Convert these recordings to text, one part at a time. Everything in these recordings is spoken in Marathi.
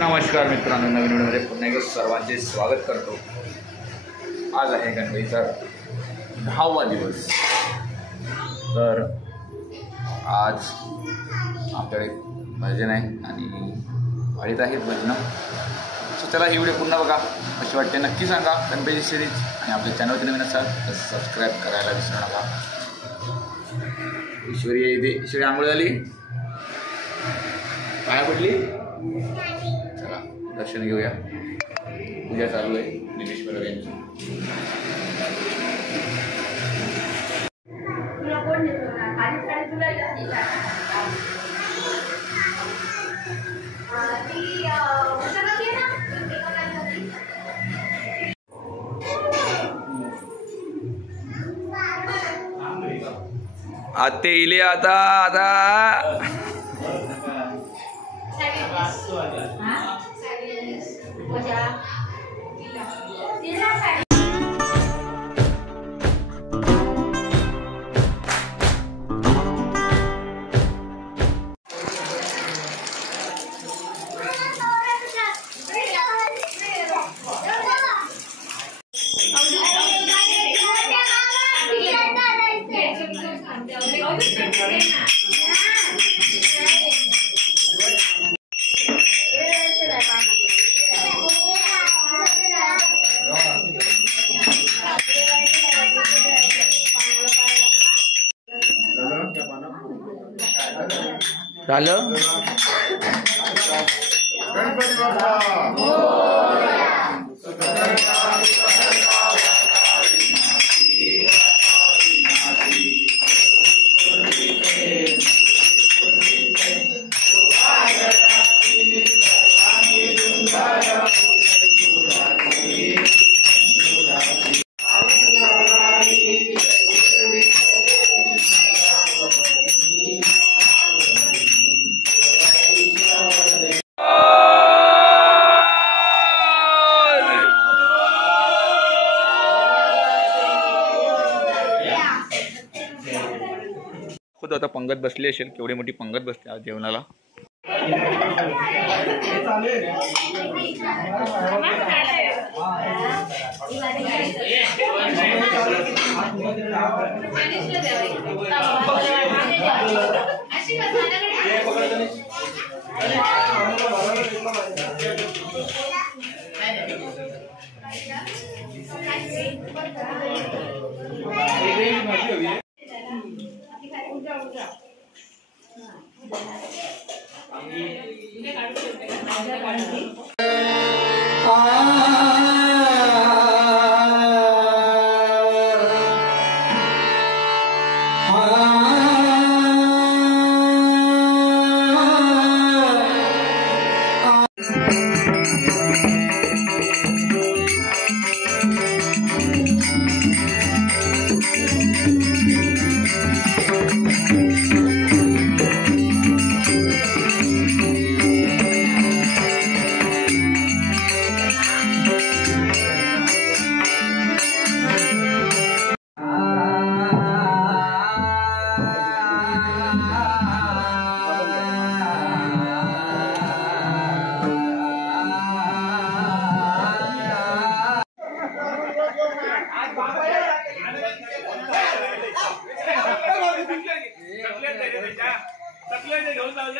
नमस्कार मित्रांनो, नवीन व्हिडिओमध्ये पुन्हा एकदा सर्वांचे स्वागत करतो। आज आहे गणपतीचा 10वा दिवस। तर आज आपल्याकडे भजन आहे आणि वाढीत आहेत भजनं। सो चला ही व्हिडिओ पुन्हा बघा, कशी वाटते नक्की सांगा। गणपती सिरीज आणि आपल्या चॅनलवरती नवीन असाल तर सबस्क्राईब करायला विसरू नका। ईश्वरी येते, ईश्वरी आंघोळ झाली, पाया पडली, चला दर्शन घेऊया। पूजा चालू आहे निलेश्वर यांची। आते इले आता झालं। गणपती बाप्पा खुद आता पंगत बसली असेल, केवढी मोठी पंगत बसते आज जेवणाला।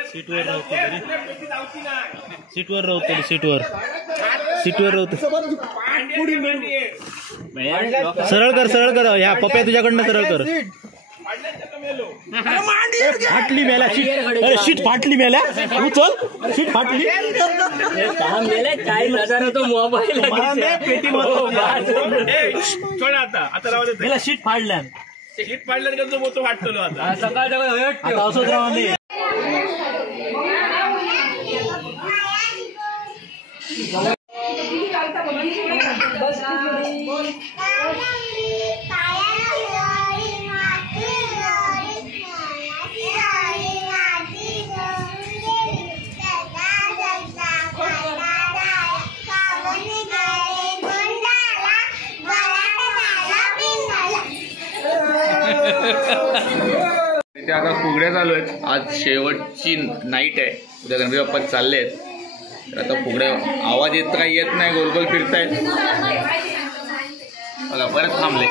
सीटवर राहतो सरळ कर ह्या पप्या तुझ्याकडनं सरळ कर। फाटली मेला शीट फाटली मेला, उचल शीट फाटली तो मोबाईल शीट फाडल्या शीट फाडल्यानंतर मोठं फाटतो आता सकाळच्या असंच राहून आता फुगड्या चालू आहेत। आज शेवटची नाईट आहे, उद्या गणपती बाप्पा चालले आहेत। आता फुगड्या आवाज येत काही येत नाही, गोल गोल फिरतायत बघा, परत थांबले.